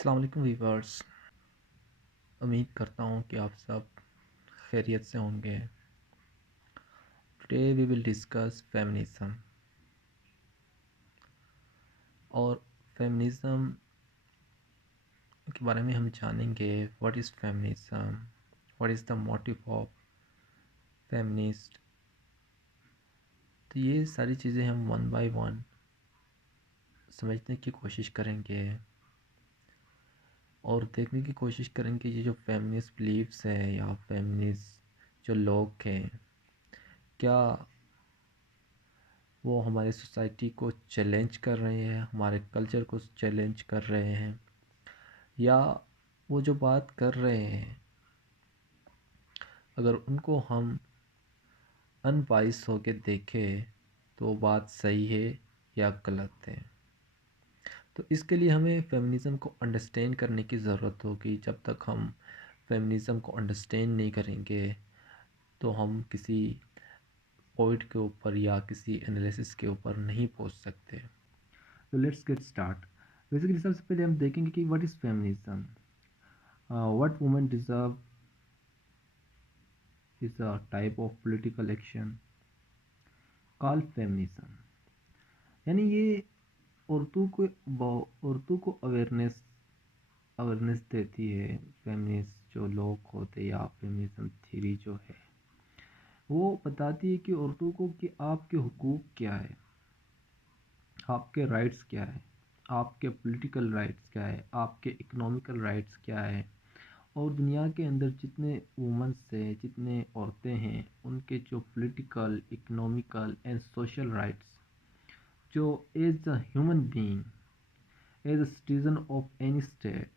السلام علیکم ویورس، امید کرتا ہوں کہ آپ سب خیریت سے ہوں گے۔ Today we will discuss feminism, اور فیمنزم کے بارے میں ہم جانیں گے what is feminism, what is the motive of feminist. تو یہ ساری چیزیں ہم ون بائی ون سمجھنے کی کوشش کریں گے اور دیکھنے کی کوشش کریں گے یہ جو فیمنسٹ بلیفس ہیں یا فیمنسٹ جو لوگ ہیں، کیا وہ ہمارے سوسائٹی کو چیلنج کر رہے ہیں، ہمارے کلچر کو چیلنج کر رہے ہیں، یا وہ جو بات کر رہے ہیں اگر ان کو ہم ان بائس ہو کے دیکھیں تو وہ بات صحیح ہے یا غلط ہے۔ تو اس کے لیے ہمیں فیمنزم کو انڈرسٹینڈ کرنے کی ضرورت ہوگی۔ جب تک ہم فیمنزم کو انڈرسٹینڈ نہیں کریں گے تو ہم کسی پوائنٹ کے اوپر یا کسی انالیسس کے اوپر نہیں پہنچ سکتے۔ تو لیٹس گیٹ اسٹارٹ۔ بیسیکلی سب سے پہلے ہم دیکھیں گے کہ what is feminism. What women deserve is a type of political action call feminism, یعنی یہ عورتوں کو اویئرنیس دیتی ہے۔ فیمنسٹ جو لوگ ہوتے یا فیمنزم تھیوری جو ہے وہ بتاتی ہے کہ عورتوں کو کہ آپ کے حقوق کیا ہے، آپ کے رائٹس کیا ہے، آپ کے پولیٹیکل رائٹس کیا ہے، آپ کے اکنامیکل رائٹس کیا ہے، اور دنیا کے اندر جتنے وومنس ہیں، جتنے عورتیں ہیں، ان کے جو political, economical and social rights جو as a human being, as a citizen of any state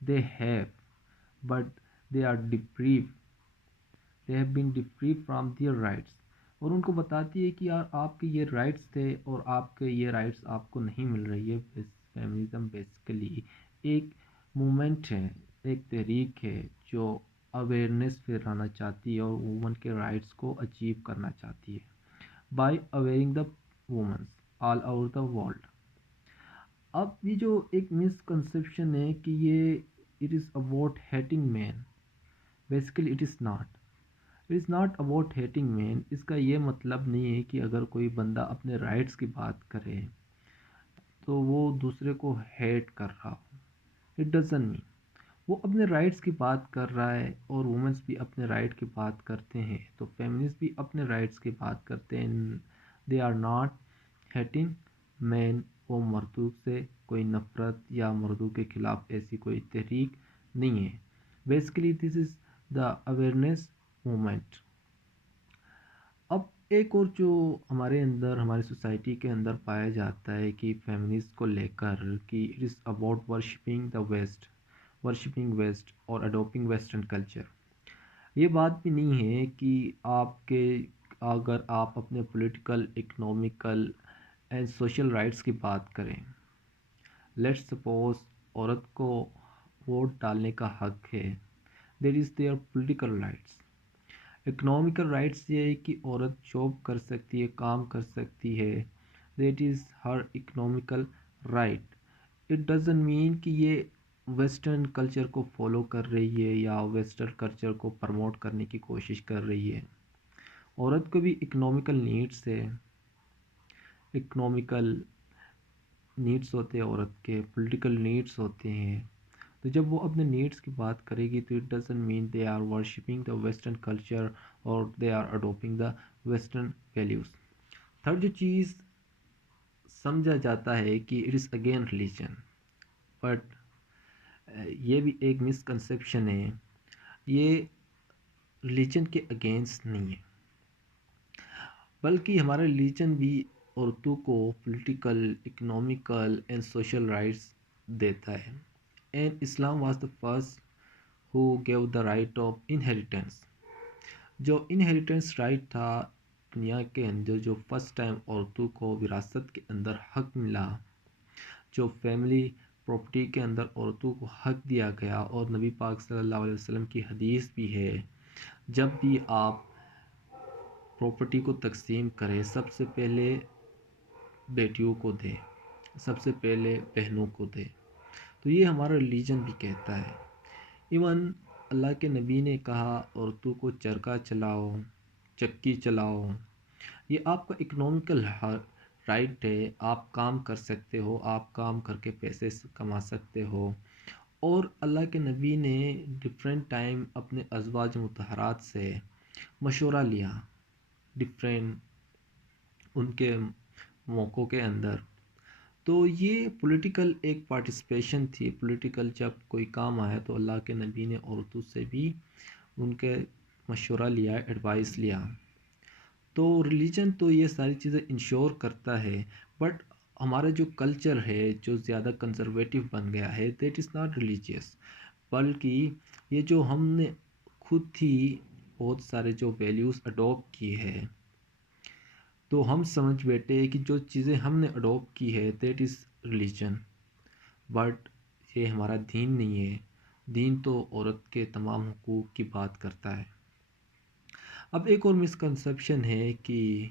they have, but they are deprived, they have been deprived from their rights۔ اور ان کو بتاتی ہے کہ یار آپ کے یہ رائٹس تھے اور آپ کے یہ رائٹس آپ کو نہیں مل رہی ہے۔ فیمنزم بیسیکلی ایک مومنٹ ہے، ایک تحریک ہے جو اویئرنیس پھیلانا چاہتی ہے اور وومن کے رائٹس کو اچیو کرنا چاہتی ہے by awaring the womens all over the world. اب یہ جو ایک مسکنسیپشن ہے کہ یہ it is about hating men, basically it is not about hating men. اس کا یہ مطلب نہیں ہے کہ اگر کوئی بندہ اپنے رائٹس کی بات کرے تو وہ دوسرے کو ہیٹ کر رہا ہو۔ اٹ ڈزنٹ مین، وہ اپنے رائٹس کی بات کر رہا ہے اور وومنس بھی اپنے رائٹ کی بات کرتے ہیں، تو فیمنسٹ بھی اپنے رائٹس کی بات کرتے ہیں۔ دے آر ناٹ ہیٹنگ مین، وہ مردوں سے کوئی نفرت یا مردوں کے خلاف ایسی کوئی تحریک نہیں ہے۔ Basically this is the awareness moment. اب ایک اور جو ہمارے اندر، ہماری سوسائٹی کے اندر پایا جاتا ہے کہ فیمنسٹ کو لے کر کہ it is about worshipping the West, worshipping West اور اڈوپٹنگ ویسٹرن کلچر۔ یہ بات بھی نہیں ہے کہ اگر آپ اپنے political, economical and social rights کی بات کریں، لیٹ سپوز عورت کو ووٹ ڈالنے کا حق ہے، that is there political rights. Economical rights یہ ہے کہ عورت جاب کر سکتی ہے، کام کر سکتی ہے، that is Hare economical right. It doesn't مین کہ یہ ویسٹرن کلچر کو فالو کر رہی ہے یا ویسٹرن کلچر کو پروموٹ کرنے کی کوشش کر رہی ہے۔ عورت کو بھی اکنامیکل نیڈس ہے، اکنامیکل نیڈس ہوتے ہیں عورت کے، پولیٹیکل نیڈس ہوتے ہیں۔ تو جب وہ اپنے نیڈس کی بات کرے گی تو it doesn't mean they are worshipping the western culture اور they are adopting the western values. Third جو چیز سمجھا جاتا ہے کہ it is again religion, but یہ بھی ایک مسکنسیپشن ہے۔ یہ ریلیجن کے اگینسٹ نہیں ہے، بلکہ ہمارا ریلیجن بھی عورتوں کو political, economical and social rights دیتا ہے۔ And Islam was the first who give the right of inheritance. جو انہیریٹنس رائٹ تھا دنیا کے اندر، جو فرسٹ ٹائم عورتوں کو وراثت کے اندر حق ملا، جو فیملی پراپرٹی کے اندر عورتوں کو حق دیا گیا، اور نبی پاک صلی اللہ علیہ وسلم کی حدیث بھی ہے جب بھی آپ پراپرٹی کو تقسیم کریں سب سے پہلے بیٹیوں کو دیں، سب سے پہلے بہنوں کو دیں۔ تو یہ ہمارا ریلیجن بھی کہتا ہے. ایون اللہ کے نبی نے کہا عورتوں کو چرخہ چلاؤ، چکی چلاؤ. یہ آپ کا اکنامیکل رائٹ ہے، آپ کام کر سکتے ہو، آپ کام کر کے پیسے کما سکتے ہو. اور اللہ کے نبی نے ڈفرینٹ ٹائم اپنے ازواج مطہرات سے مشورہ لیا ڈفرینٹ ان کے موقعوں کے اندر. تو یہ پولیٹیکل ایک پارٹیسپیشن تھی. پولیٹیکل جب کوئی کام آیا تو اللہ کے نبی نے عورتوں سے بھی ان کے مشورہ لیا، ایڈوائس لیا. تو ریلیجن تو یہ ساری چیزیں انشور کرتا ہے، بٹ ہمارا جو کلچر ہے جو زیادہ کنزرویٹو بن گیا ہے، دیٹ از ناٹ ریلیجیس، بلکہ یہ جو ہم نے خود ہی بہت سارے جو ویلیوز اڈاپٹ کی ہے، تو ہم سمجھ بیٹھے کہ جو چیزیں ہم نے اڈاپٹ کی ہے دیٹ از ریلیجن، بٹ یہ ہمارا دین نہیں ہے. دین تو عورت کے تمام حقوق کی بات کرتا ہے. اب ایک اور مسکنسیپشن ہے کہ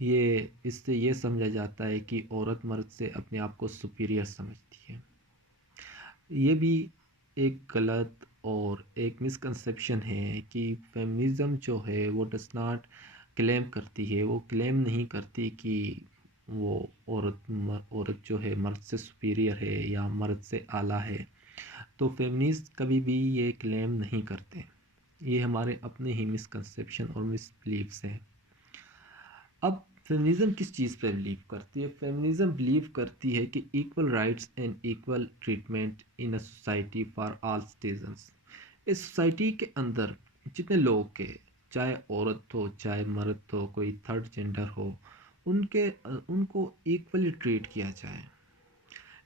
اس سے یہ سمجھا جاتا ہے کہ عورت مرد سے اپنے آپ کو سپیریئر سمجھتی ہے. یہ بھی ایک غلط اور ایک مسکنسیپشن ہے کہ فیمنزم جو ہے وہ ڈس ناٹ کلیم کرتی ہے، وہ کلیم نہیں کرتی کہ وہ عورت جو ہے مرد سے سپیریئر ہے یا مرد سے اعلیٰ ہے. تو فیمنسٹ کبھی بھی یہ کلیم نہیں کرتے. یہ ہمارے اپنے ہی مسکنسیپشن اور مس بلیفس ہیں. اب فیمنزم کس چیز پہ بلیو کرتی ہے؟ فیمنزم بلیو کرتی ہے کہ equal rights and equal treatment in a society for all citizens. اس سوسائٹی کے اندر جتنے لوگ کے، چاہے عورت ہو چاہے مرد ہو، کوئی تھرڈ جینڈر ہو، ان کو ایکولی ٹریٹ کیا جائے.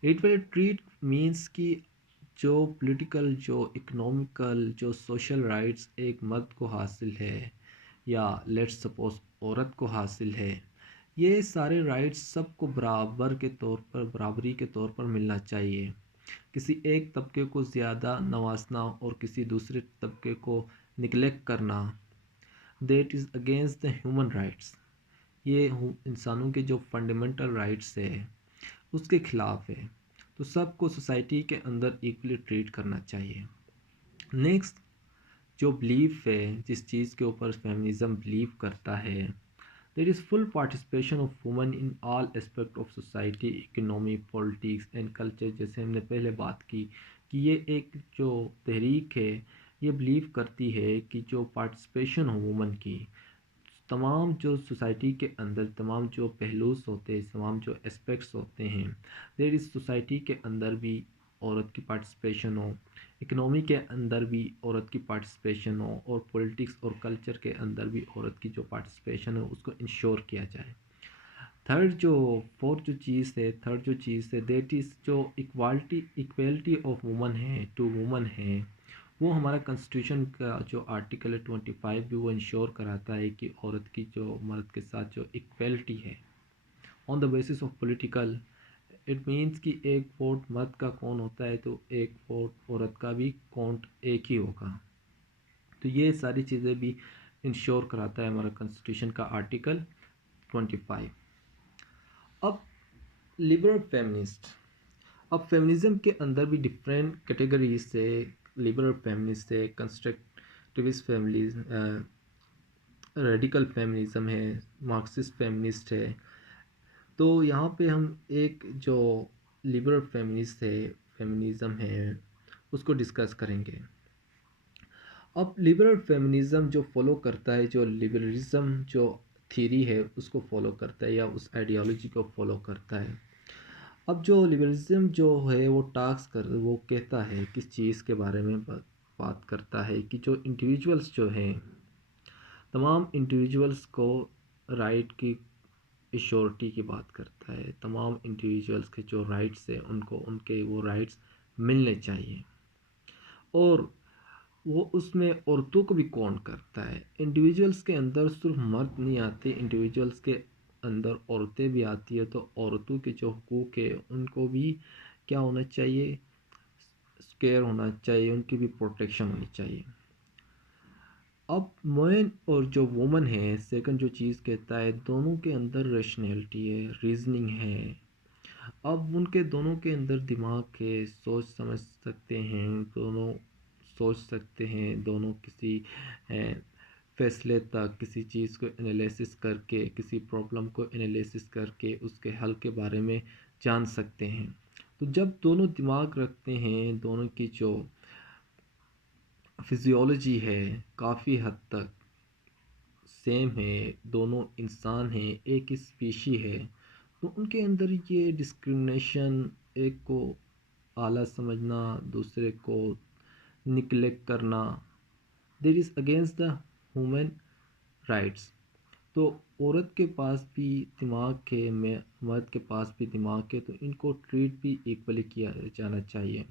ایکولی ٹریٹ مینس کہ جو پولیٹیکل، جو اکنامیکل، جو سوشل رائٹس ایک مرد کو حاصل ہے یا لیٹس سپوز عورت کو حاصل ہے، یہ سارے رائٹس سب کو برابری کے طور پر ملنا چاہیے. کسی ایک طبقے کو زیادہ نوازنا اور کسی دوسرے طبقے کو نگلیکٹ کرنا، that is against the human rights. یہ انسانوں کے جو فنڈامنٹل رائٹس ہے اس کے خلاف ہے. تو سب کو سوسائٹی کے اندر ایکولی ٹریٹ کرنا چاہیے. نیکسٹ جو بلیف ہے، جس چیز کے اوپر فیمنزم بلیو کرتا ہے، there is full participation of women in all aspect of society, economy, politics and culture. جیسے ہم نے پہلے بات کی کہ یہ ایک جو تحریک ہے یہ بلیو کرتی ہے کہ جو پارٹیسپیشن ہو وومن کی، تمام جو سوسائٹی کے اندر تمام جو پہلوز ہوتے ہیں، تمام جو اسپیکٹس ہوتے ہیں، دیر از سوسائٹی کے اندر بھی عورت کی پارٹیسپیشن ہو، اکنامی کے اندر بھی عورت کی پارٹیسپیشن ہو، اور پولیٹکس اور کلچر کے اندر بھی عورت کی جو پارٹیسپیشن ہو اس کو انشور کیا جائے. فورتھ جو چیز ہے دیٹ از جو ایکویلٹی آف وومن ہے ٹو وومن ہے، وہ ہمارا کنسٹیٹیوشن کا جو آرٹیکل 25 بھی وہ انشور کراتا ہے کہ عورت کی جو مرد کے ساتھ جو ایکویلٹی ہے on the basis of political. It means کہ ایک ووٹ مرد کا کون ہوتا ہے تو ایک ووٹ عورت کا بھی کاؤنٹ ایک ہی ہوگا. تو یہ ساری چیزیں بھی انشور کراتا ہے ہمارا کنسٹیٹیوشن کا آرٹیکل 25. اب لبرل فیمنسٹ، اب فیمنزم کے اندر بھی ڈفرینٹ کیٹیگریز سے لبرل فیمنسٹ ہے، کنسٹرکٹیوسٹ ریڈیکل فیمنزم ہے، مارکسسٹ فیمنسٹ ہے. تو یہاں پہ ہم ایک جو لبرل فیمنزم ہے اس کو ڈسکس کریں گے. اب لبرل فیمنزم جو فالو کرتا ہے، جو لبرلزم جو تھیری ہے اس کو فالو کرتا ہے یا اس آئیڈیالوجی کو فالو کرتا ہے. اب جو لبرلزم جو ہے وہ کہتا ہے کس چیز کے بارے میں بات کرتا ہے کہ جو انڈیویجولز جو ہیں، تمام انڈیویجولز کو رائٹ کی ایشورٹی کی بات کرتا ہے. تمام انڈیویجولز کے جو رائٹس ہیں ان کے وہ رائٹس ملنے چاہیے. اور وہ اس میں عورتوں کو بھی کاؤنٹ کرتا ہے. انڈیویجولز کے اندر صرف مرد نہیں آتے، انڈیویجولز کے اندر عورتیں بھی آتی ہے. تو عورتوں کے جو حقوق ہے ان کو بھی کیا ہونا چاہیے، کیئر ہونا چاہیے، ان کی بھی پروٹیکشن ہونی چاہیے. اب مین اور جو وومن ہے، سیکنڈ جو چیز کہتا ہے، دونوں کے اندر ریشنلٹی ہے، ریزننگ ہے. اب ان کے دونوں کے اندر دماغ کے سوچ سمجھ سکتے ہیں، دونوں سوچ سکتے ہیں، دونوں کسی فیصلے تک، کسی چیز کو انالیسس کر کے، کسی پرابلم کو انالیسس کر کے اس کے حل کے بارے میں جان سکتے ہیں۔ تو جب دونوں دماغ رکھتے ہیں، دونوں کی جو فزیولوجی ہے کافی حد تک سیم ہے، دونوں انسان ہیں، ایک ہی اسپیشی ہے، تو ان کے اندر یہ ڈسکرمنیشن، ایک کو اعلیٰ سمجھنا، دوسرے کو نگلیکٹ کرنا، there is against the human rights. تو عورت کے پاس بھی دماغ ہے، مرد کے پاس بھی دماغ ہے، تو ان کو ٹریٹ بھی ایکولی کیا جانا چاہیے۔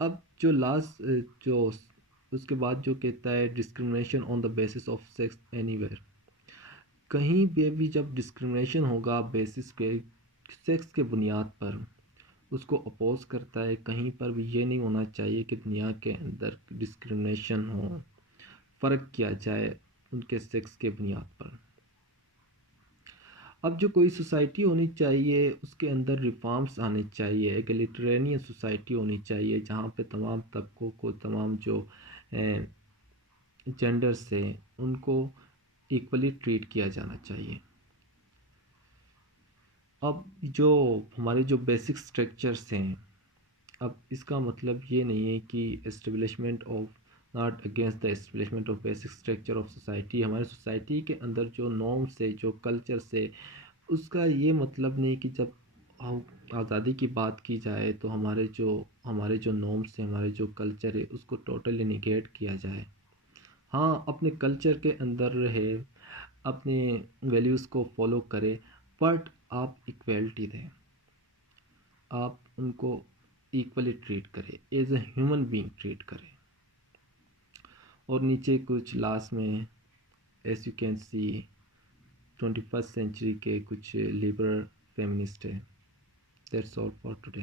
اب جو لاسٹ جو اس کے بعد جو کہتا ہے discrimination on the basis of sex anywhere, کہیں پہ بھی جب ڈسکرمنیشن ہوگا بیسس کے سیکس کے بنیاد پر، اس کو اپوز کرتا ہے۔ کہیں پر بھی یہ نہیں ہونا چاہیے کہ دنیا کے اندر ڈسکرمنیشن ہو، فرق کیا جائے ان کے سیکس کے بنیاد پر۔ اب جو کوئی سوسائٹی ہونی چاہیے اس کے اندر ریفارمز آنے چاہیے، ایگلیٹرینین سوسائٹی ہونی چاہیے جہاں پہ تمام طبقوں کو، تمام جو جینڈر سے، ان کو ایکولی ٹریٹ کیا جانا چاہیے۔ اب جو ہمارے جو بیسک سٹرکچرز ہیں، اب اس کا مطلب یہ نہیں ہے کہ establishment of, not against the establishment of basic structure of society, ہمارے سوسائٹی کے اندر جو نارمس ہے، جو کلچرس ہے، اس کا یہ مطلب نہیں کہ جب ہم آزادی کی بات کی جائے تو ہمارے جو نارمس ہیں، ہمارے جو کلچر ہے، اس کو ٹوٹلی نگیٹ کیا جائے۔ ہاں، اپنے کلچر کے اندر رہے، اپنے ویلیوز کو فالو کرے، بٹ آپ ایکویلٹی دیں، آپ ان کو ایکولی ٹریٹ کرے، as a human being treat کرے۔ اور نیچے کچھ لاسٹ میں as you can see 21st century کے کچھ لیبرل فیمنسٹ ہے۔ That's all for today.